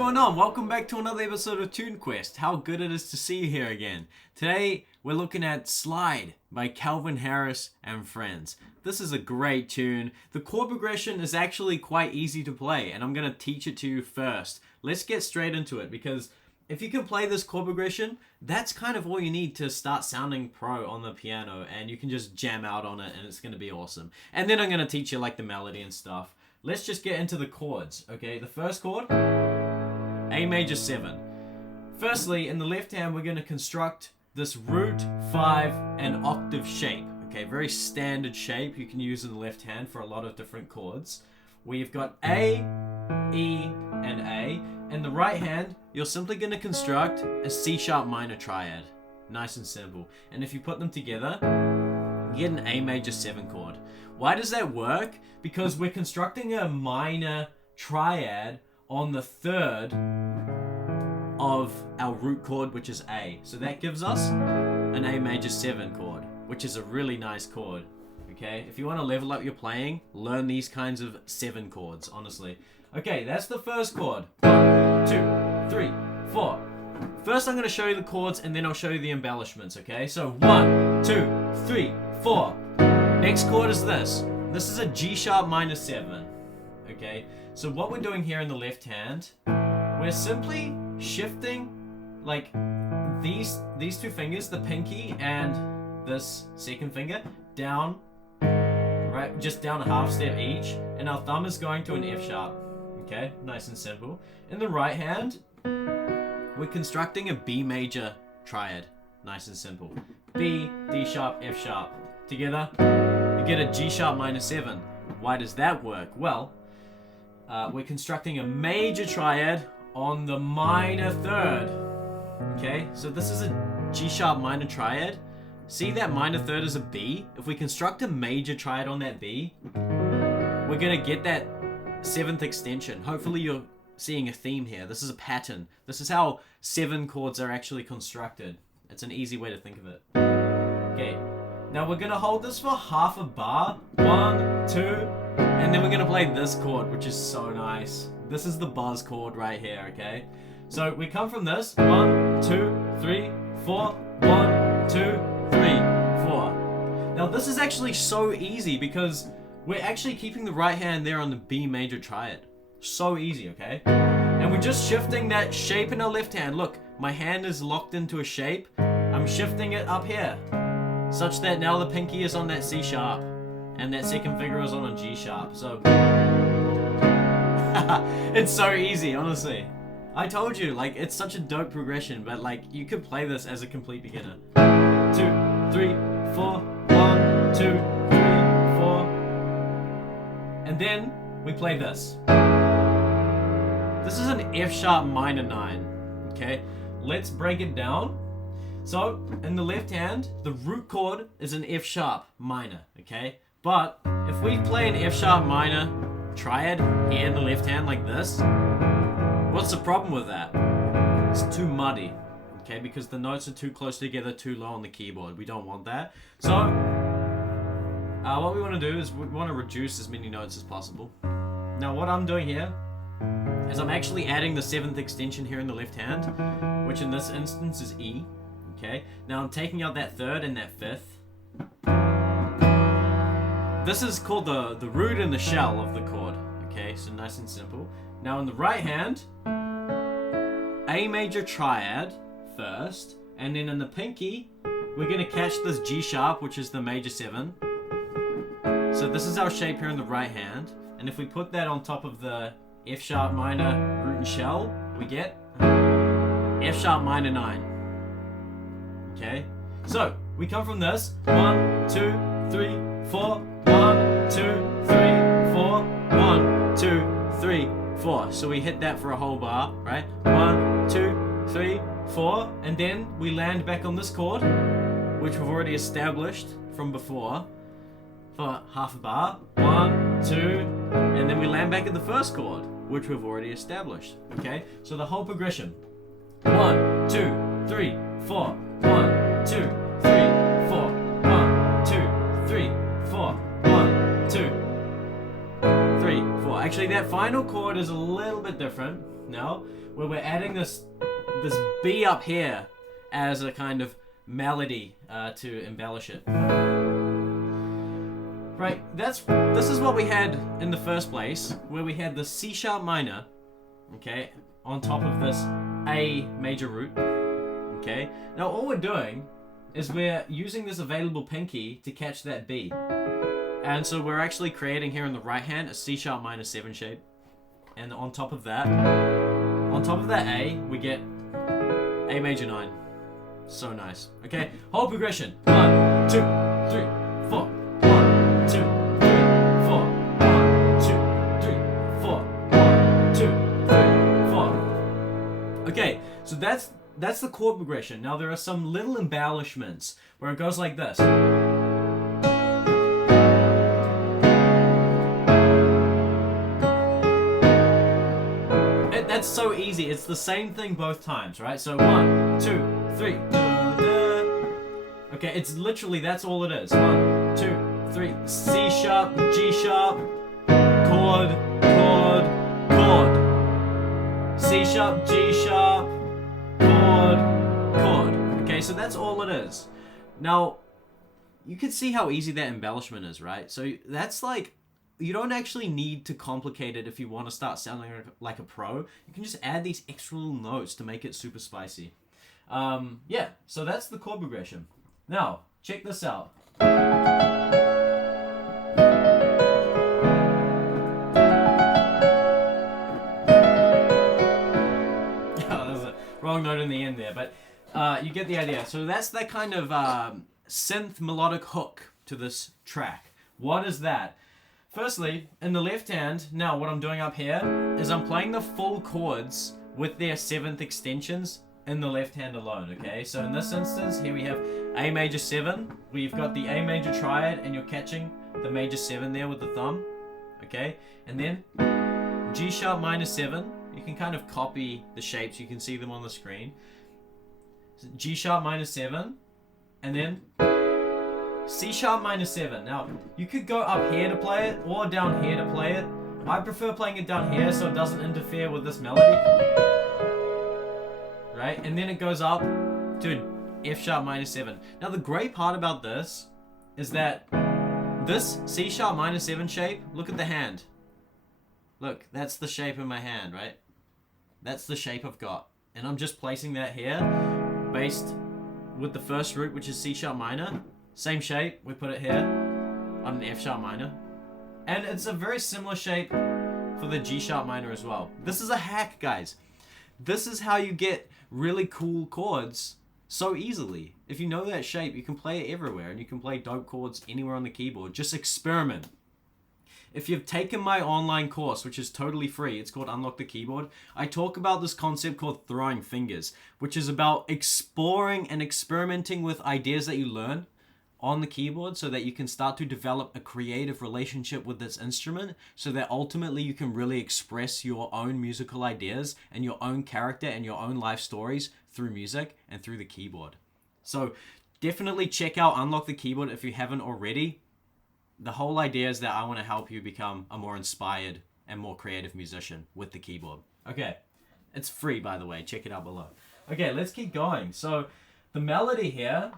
going on? Welcome back to another episode of Tune Quest. How good it is to see you here again. Today, we're looking at Slide by Calvin Harris and Friends. This is a great tune. The chord progression is actually quite easy to play, and I'm going to teach it to you first. Let's get straight into it, because if you can play this chord progression, that's kind of all you need to start sounding pro on the piano, and you can just jam out on it, and it's going to be awesome. And then I'm going to teach you like the melody and stuff. Let's just get into the chords, okay? The first chord, A major 7. Firstly, in the left hand, we're going to construct this root, 5, and octave shape. Okay, very standard shape you can use in the left hand for a lot of different chords. We've got A, E, and A. In the right hand, you're simply going to construct a C sharp minor triad. Nice and simple. And if you put them together, you get an A major 7 chord. Why does that work? Because we're constructing a minor triad on the third of our root chord, which is A. So that gives us an A major 7 chord, which is a really nice chord. Okay, if you want to level up your playing, learn these kinds of 7 chords, honestly. Okay, that's the first chord. 1, 2, 3, 4. First I'm going to show you the chords and then I'll show you the embellishments, okay? So 1, 2, 3, 4. Next chord is this. This is a G sharp minor 7. Okay, so what we're doing here in the left hand, we're simply shifting like these two fingers, the pinky and this second finger, down, right, just down a half step each, and our thumb is going to an F sharp. Okay, nice and simple. In the right hand, we're constructing a B major triad. Nice and simple. B, D sharp, F sharp. Together, you get a G sharp minor 7. Why does that work? Well, we're constructing a major triad on the minor third. Okay, so this is a G sharp minor triad. See that minor third is a B? If we construct a major triad on that B, we're gonna get that 7th extension. Hopefully you're seeing a theme here. This is a pattern. This is how 7 chords are actually constructed. It's an easy way to think of it. Okay, now we're gonna hold this for half a bar. 1, 2, and then we're gonna play this chord, which is so nice. This is the buzz chord right here, okay? So we come from this. 1, 2, 3, 4. 1, 2, 3, 4. Now this is actually so easy because we're actually keeping the right hand there on the B major triad. So easy, okay? And we're just shifting that shape in our left hand. Look, my hand is locked into a shape. I'm shifting it up here, such that now the pinky is on that C sharp, and that second finger is on a G sharp. So, it's so easy, honestly. I told you, like, it's such a dope progression, but like, you could play this as a complete beginner. 2, 3, 4, 1, 2, 3, 4. And then we play this. This is an F sharp minor 9. Okay, let's break it down. So in the left hand, the root chord is an F sharp minor. Okay, but if we play an F sharp minor triad here in the left hand like this, what's the problem with that? It's too muddy. Okay, because the notes are too close together, too low on the keyboard. We don't want that. So what we want to do is we want to reduce as many notes as possible. Now what I'm doing here is I'm actually adding the 7th extension here in the left hand, which in this instance is E. Okay, now I'm taking out that 3rd and that 5th. This is called the root and the shell of the chord. Okay, so nice and simple. Now in the right hand, A major triad first, and then in the pinky, we're going to catch this G sharp, which is the major 7. So this is our shape here in the right hand, and if we put that on top of the F sharp minor root and shell, we get F sharp minor 9. Okay, so we come from this. 1, 2, 3, 4. 1, 2, 3, 4. 1, 2, 3, 4. So we hit that for a whole bar, right? 1, 2, 3, 4, and then we land back on this chord, which we've already established from before, for half a bar. 1, 2, and then we land back at the first chord, which we've already established. Okay, so the whole progression. 1, 2, 3, 4. 1, 2, 3, 4. 1, 2, 3, 4. 1, 2, 3, 4. Actually, that final chord is a little bit different. Now, where we're adding this B up here as a kind of melody to embellish it. Right, this is what we had in the first place, where we had the C sharp minor, okay, on top of this A major root, okay. Now all we're doing is we're using this available pinky to catch that B. And so we're actually creating here in the right hand a C sharp minor 7 shape. And on top of that A, we get A major 9. So nice. Okay, whole progression. 1, 2, 3, 4. 1, 2, 3, 4. 1, 2, 3, 4. 1, 2, 3, 4. Okay, so that's the chord progression. Now there are some little embellishments where it goes like this. That's so easy. It's the same thing both times, right? So 1, 2, 3. Okay, it's literally, that's all it is. 1, 2, 3. C sharp, G sharp, chord, chord, chord. C sharp, G sharp, chord, chord. Okay, so that's all it is. Now, you can see how easy that embellishment is, right? So that's like, you don't actually need to complicate it if you want to start sounding like a pro. You can just add these extra little notes to make it super spicy. Yeah, so that's the chord progression. Now, check this out. Oh, there's a wrong note in the end there, but you get the idea. So that's that kind of synth melodic hook to this track. What is that? Firstly, in the left hand, now what I'm doing up here is I'm playing the full chords with their 7th extensions in the left hand alone, okay? So in this instance, here we have A major 7, we've got the A major triad, and you're catching the major 7 there with the thumb, okay? And then G sharp minor 7, you can kind of copy the shapes, you can see them on the screen. G sharp minor 7, and then C sharp minor 7. Now, you could go up here to play it, or down here to play it. I prefer playing it down here so it doesn't interfere with this melody. Right? And then it goes up to F sharp minor 7. Now, the great part about this is that this C sharp minor 7 shape, look at the hand. Look, that's the shape of my hand, right? That's the shape I've got. And I'm just placing that here, based with the first root, which is C sharp minor. Same shape, we put it here on an F sharp minor. And it's a very similar shape for the G sharp minor as well. This is a hack, guys. This is how you get really cool chords so easily. If you know that shape, you can play it everywhere, and you can play dope chords anywhere on the keyboard. Just experiment. If you've taken my online course, which is totally free, it's called Unlock the Keyboard, I talk about this concept called throwing fingers, which is about exploring and experimenting with ideas that you learn on the keyboard so that you can start to develop a creative relationship with this instrument, so that ultimately you can really express your own musical ideas and your own character and your own life stories through music and through the keyboard. So definitely check out Unlock the Keyboard if you haven't already. The whole idea is that I want to help you become a more inspired and more creative musician with the keyboard. Okay, it's free, by the way. Check it out below. Okay, let's keep going. So the melody here,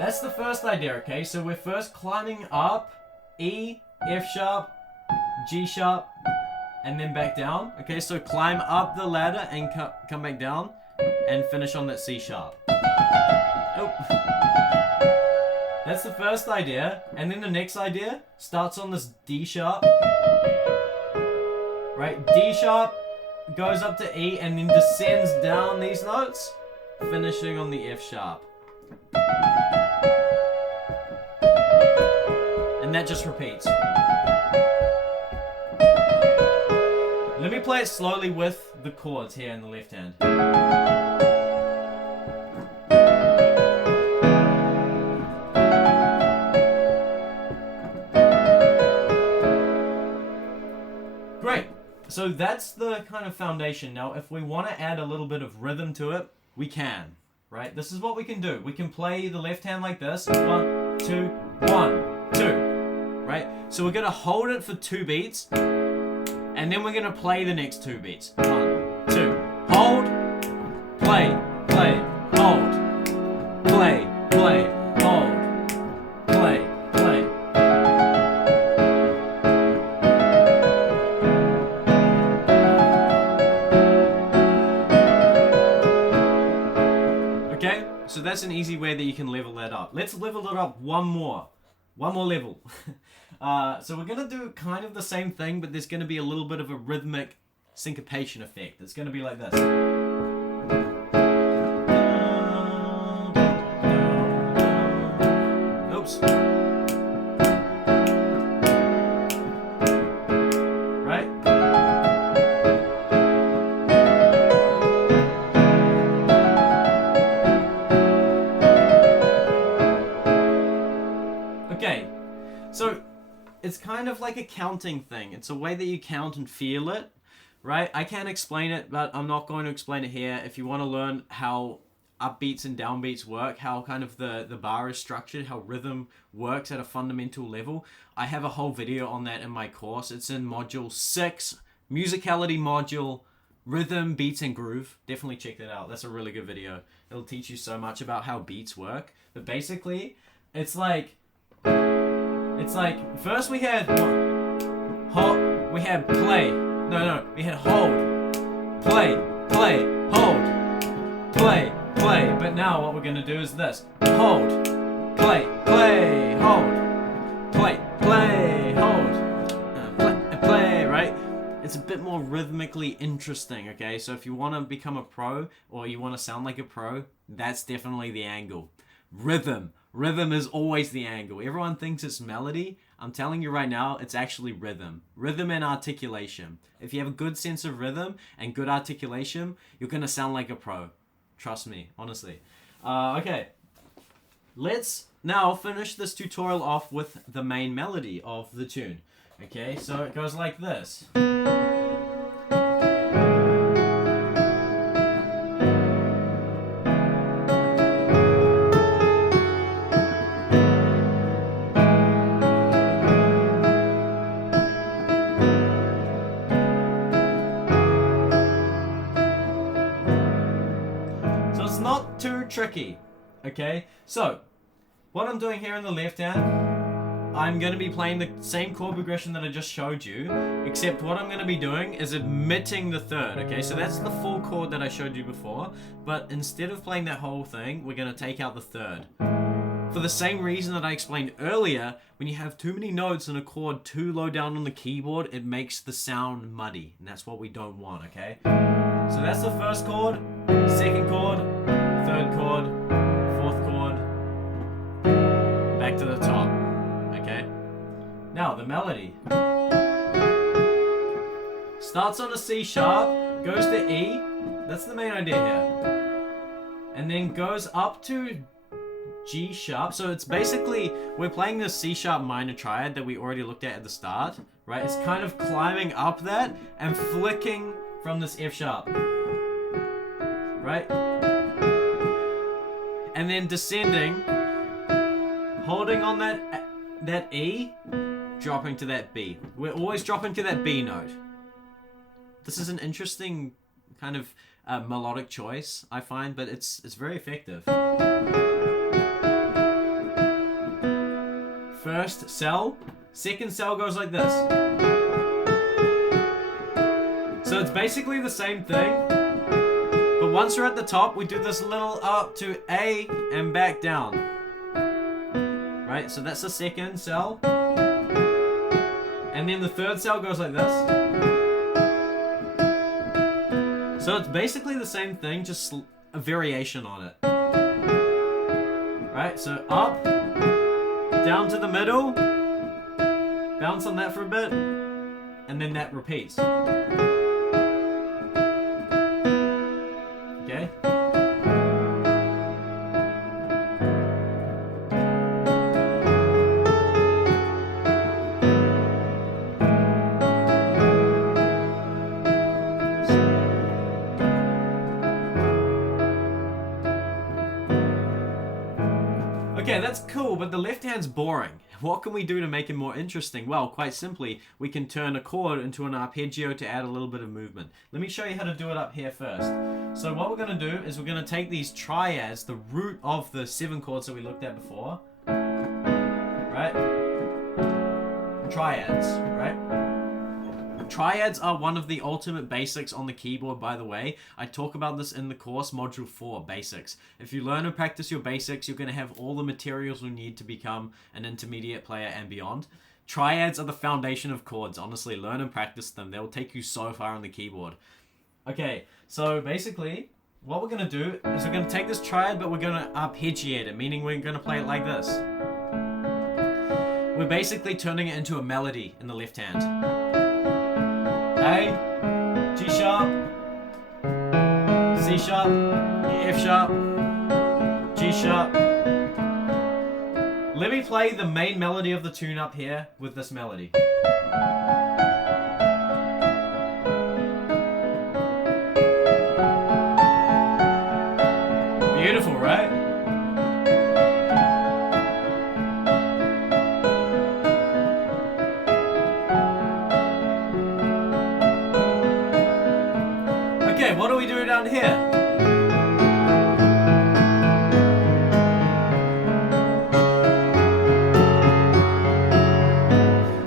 that's the first idea, okay? So we're first climbing up E, F sharp, G sharp, and then back down. Okay, so climb up the ladder and come back down and finish on that C sharp. Oh. That's the first idea. And then the next idea starts on this D sharp. Right, D sharp goes up to E and then descends down these notes, finishing on the F sharp. And that just repeats. Let me play it slowly with the chords here in the left hand. Great. So that's the kind of foundation. Now, if we want to add a little bit of rhythm to it, we can. Right? This is what we can do. We can play the left hand like this. 1, 2, 1, 2. Right? So we're going to hold it for 2 beats. And then we're gonna play the next 2 beats. 1, 2, hold, play, play, hold, play, play, hold, play, play. Okay, so that's an easy way that you can level that up. Let's level it up one more level. So we're gonna do kind of the same thing, but there's gonna be a little bit of a rhythmic syncopation effect. It's gonna be like this. Oops. Right? Okay, so it's kind of like a counting thing. It's a way that you count and feel it, right? I can't explain it, but I'm not going to explain it here. If you want to learn how upbeats and downbeats work, how kind of the bar is structured, how rhythm works at a fundamental level, I have a whole video on that in my course. It's in module 6, musicality module, rhythm, beats, and groove. Definitely check that out. That's a really good video. It'll teach you so much about how beats work. But basically, it's like first we had hold, we had play. No, we had hold, play, play, hold, play, play. But now what we're gonna do is this: hold, play, play, hold, play, play, hold, play. Right? It's a bit more rhythmically interesting. Okay, so if you want to become a pro or you want to sound like a pro, that's definitely the angle. Rhythm is always the angle. Everyone thinks it's melody. I'm telling you right now, it's actually rhythm and articulation. If you have a good sense of rhythm and good articulation, you're gonna sound like a pro. Trust me, honestly. Okay, let's now finish this tutorial off with the main melody of the tune. Okay, so it goes like this. Not too tricky, okay? So, what I'm doing here in the left hand, I'm going to be playing the same chord progression that I just showed you, except what I'm going to be doing is omitting the third, okay? So that's the full chord that I showed you before, but instead of playing that whole thing, we're going to take out the third. For the same reason that I explained earlier, when you have too many notes in a chord too low down on the keyboard, it makes the sound muddy, and that's what we don't want, okay? So that's the first chord, second chord, third chord, fourth chord, back to the top, okay? Now, the melody. Starts on a C sharp, goes to E, that's the main idea here. And then goes up to G sharp, so it's basically, we're playing the C sharp minor triad that we already looked at the start, right? It's kind of climbing up that and flicking from this F sharp, right? And then descending, holding on that E, dropping to that B. We're always dropping to that B note. This is an interesting kind of melodic choice, I find, but it's very effective. First cell, second cell goes like this. So it's basically the same thing, but once we're at the top, we do this little up to A and back down. Right, so that's the second cell. And then the third cell goes like this. So it's basically the same thing, just a variation on it. Right, so up, down to the middle, bounce on that for a bit, and then that repeats. Okay? Okay, that's cool, but the left hand's boring. What can we do to make it more interesting? Well, quite simply, we can turn a chord into an arpeggio to add a little bit of movement. Let me show you how to do it up here first. So what we're going to do is we're going to take these triads, the root of the 7 chords that we looked at before, right? Triads, right? Triads are one of the ultimate basics on the keyboard, by the way. I talk about this in the course, Module 4, Basics. If you learn and practice your basics, you're going to have all the materials you need to become an intermediate player and beyond. Triads are the foundation of chords. Honestly, learn and practice them. They will take you so far on the keyboard. Okay, so basically, what we're going to do is we're going to take this triad, but we're going to arpeggiate it, meaning we're going to play it like this. We're basically turning it into a melody in the left hand. A, G sharp, C sharp, F sharp, G sharp. Let me play the main melody of the tune up here with this melody. Beautiful, right? Okay, what do we do down here?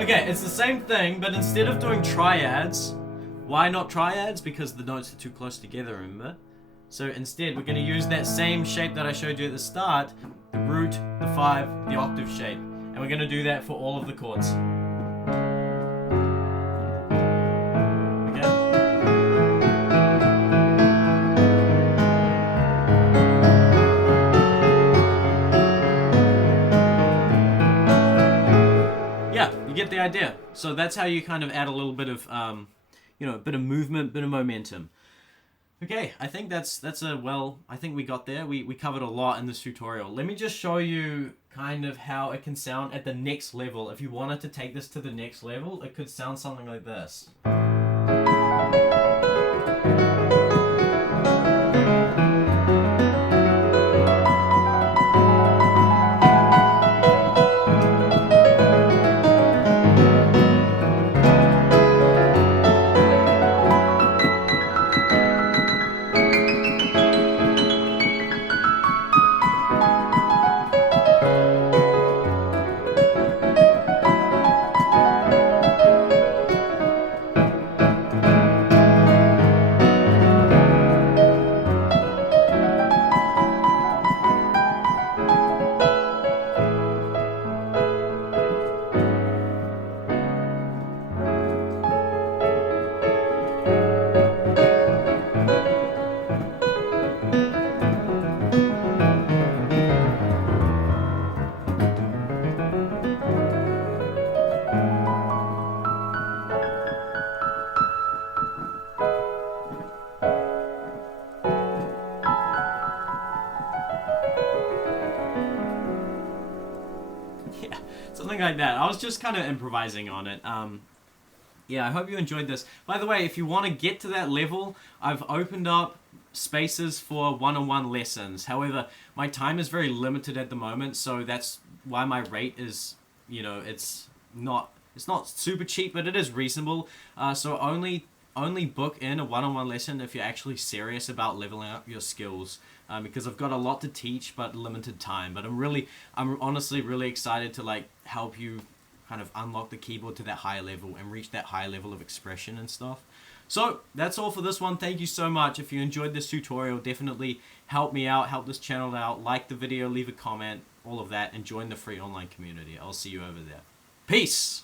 Okay, it's the same thing, but instead of doing triads, why not triads? Because the notes are too close together, remember? So instead, we're going to use that same shape that I showed you at the start, the root, the 5, the octave shape. And we're going to do that for all of the chords. Get the idea. So that's how you kind of add a little bit of, you know, a bit of movement, bit of momentum. Okay, I think I think we got there. We covered a lot in this tutorial. Let me just show you kind of how it can sound at the next level. If you wanted to take this to the next level, it could sound something like this. Something like that. I was just kind of improvising on it. Yeah, I hope you enjoyed this. By the way, if you want to get to that level, I've opened up spaces for one-on-one lessons. However, my time is very limited at the moment, so that's why my rate is, you know, it's not super cheap, but it is reasonable. So only book in a one-on-one lesson if you're actually serious about leveling up your skills. Because I've got a lot to teach, but limited time. But I'm honestly really excited to like help you kind of unlock the keyboard to that higher level and reach that higher level of expression and stuff. So that's all for this one. Thank you so much. If you enjoyed this tutorial, definitely help me out, help this channel out, like the video, leave a comment, all of that, and join the free online community. I'll see you over there. Peace!